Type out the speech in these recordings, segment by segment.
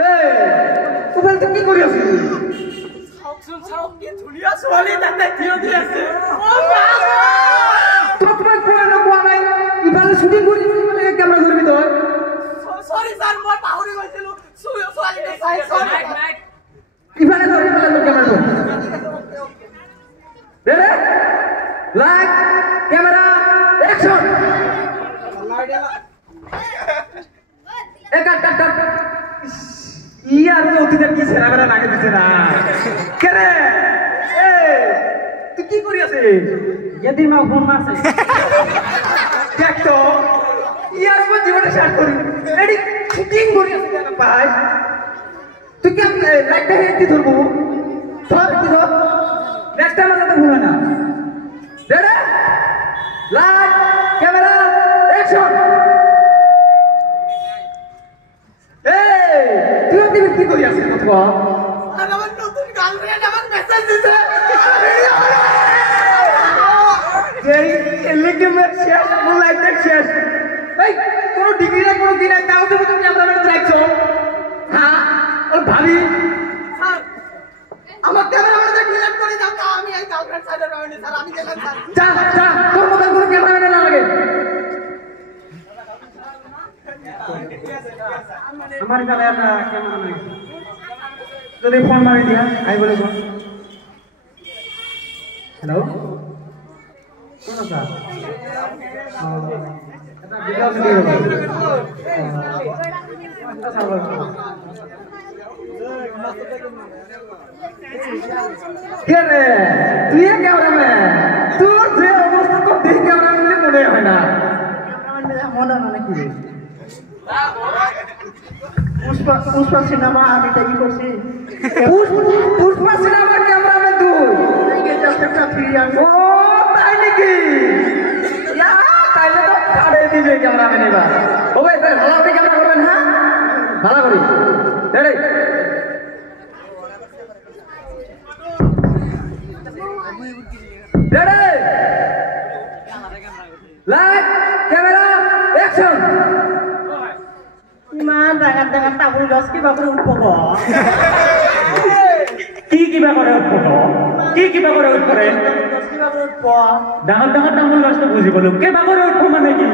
এই তুই তো কি কৰি আছিস সাউক কি ধুলিয়া ছোৱালী তাতে থিয় দি আছে ও বাবা তোমাক কোৱা নাই ইফালে শুটিং কৰি মানে কেমেৰা ধৰিবি তই সৰি স্যাৰ মই পাহৰি গৈছিলো ছোৱালী চাই নাইট ইফালে ধৰি পেলাই কেমেৰা ধৰ ready light camera action cut ইয়ার অতীতে কি সেরা বেড়া লাগে দিছে না কে রে তুই কি করি আছে যদি মা ফোন মারছে দেখ তো ইয়ার উপর জীবনটা শেয়ার করি রেডি শুটিং করি আছে না ভাই তুই কি লাইটটা হেঁটে ধরবো ধর কি ধর নেক্সট টাইম আমাদের ভুলে না রেডি লাইট ক্যামেরা অ্যাকশন তুই কি করি আছিস কথা আমার নতুন গার্লফ্রেন্ড আমার মেসেজ দিছে এই এলিকে মেট শেষ লাইট দেখ শেষ এই কোন ডিগ্রি না কোন দিন তাও তো তুমি ক্যামেরাম্যান রাখছো হ্যাঁ আর ভাবি স্যার আমার ক্যামেরাম্যান ডিলিট করে দাও তো আমি এই গার্লফ্রেন্ড সাইডে রইনি স্যার আমি গেলাম স্যার যা তোর মত কোন ক্যামেরাম্যান না লাগে আমার কাছে একটা ক্যামেরাম্যান যদি ফোন মারি দিয়া আই বলে কোন হ্যালো কোন স্যার এটা ভিডিও কে রে তুই ক্যামেরাম্যান তোর যে অবস্থা তো দেখে ক্যামেরাম্যান মনে হয় না ক্যামেরাম্যান মনে হয় নাকি রে পুষ্পা সিনেমা আমি তাই করছি পুষ্পা সিনেমা ক্যামেরাম্যান তুই ও তাই নাকি তাইলে তো কাটে দিবে ক্যামেরাম্যান এবার ওকে তাহলে ভালো করে ক্যামেরা করবেন হ্যাঁ ভালো করি ready ready light camera action ইমান ডাঙৰ তামোল গছ কিবা কৰি উঠব কিবা কৰে কিবা কৰে উঠৰে কিবা কৰি উঠব ডাঙৰ তামোল গছটো বুজিবলো কিবা কৰে উঠব মানে কি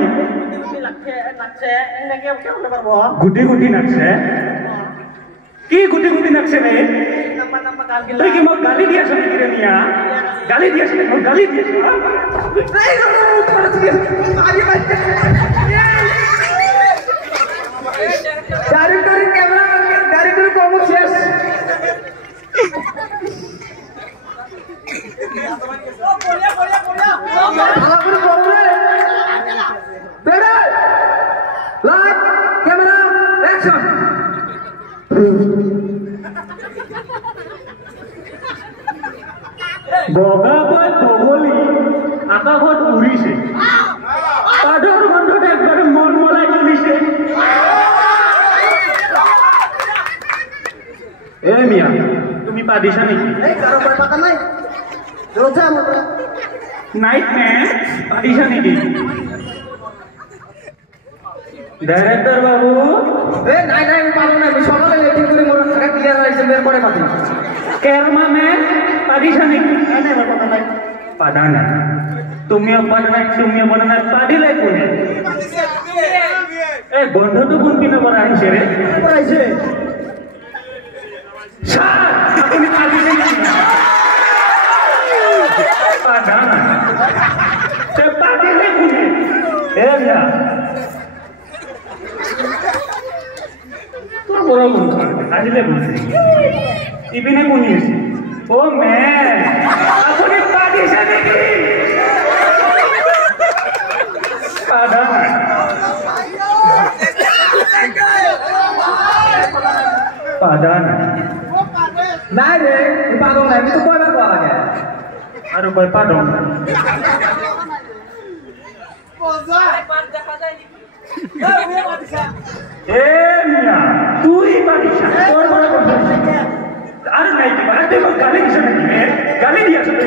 নাচে এনেকে কেমন পারবো গুটি নাচছে কি গুটি নাচছে রে তুই কি মোক গালি দিয়াছ নেকি রে মিয়া গালি দিয়াছ মোক গালি দিয়াছ ডাইরেক্টর ক্যামেরা ডাইরেক্টর কম শেষ ভালো করে বলবে বেড়া লাইট ক্যামেরা অ্যাকশন বগাবত বগলি আকাশত উৰিছে পাদৰ গন্ধত একবাৰে মন মলাই তুলিছে এ মিয়া তুমি পাদিছা নেকি এই কারো পরে পাতা নাই রোজা আমার নাইট ম্যান পাদিছা নেকি ডাইরেক্টর বাবু এ নাই আমি পাবো না আমি সকালে লেটিং করে মোর টাকা ক্লিয়ার হইছে বের করে পাবি কেরমা ম্যান পাদিছা নাকি নাই আমার কথা নাই পাদা না তুমিও পাদা না তুমিও বনা না পাদিলে কোনে এ বন্ধু তো কোন কিনে বড় আইছে রে আইছে স্যার আপনি পাদিলে নাকি পাদা না সে পাদিলে কোনে এ মিয়া তোর বড় মন করে কাজলে বলছে ইবিনে কোনি আছে ও ম্যান আপনি পাদিছে নাকি পাদা পাদা না রে পাদো না আমি তো কয়বার বলা লাগে আর কয় পাদো মজা একবার দেখা যায় এ মিয়া তুই পাদিছা তোর বড় কথা আর নাই কি বাড়তে গালি দিছ নাকি গালি দিয়াছ তুমি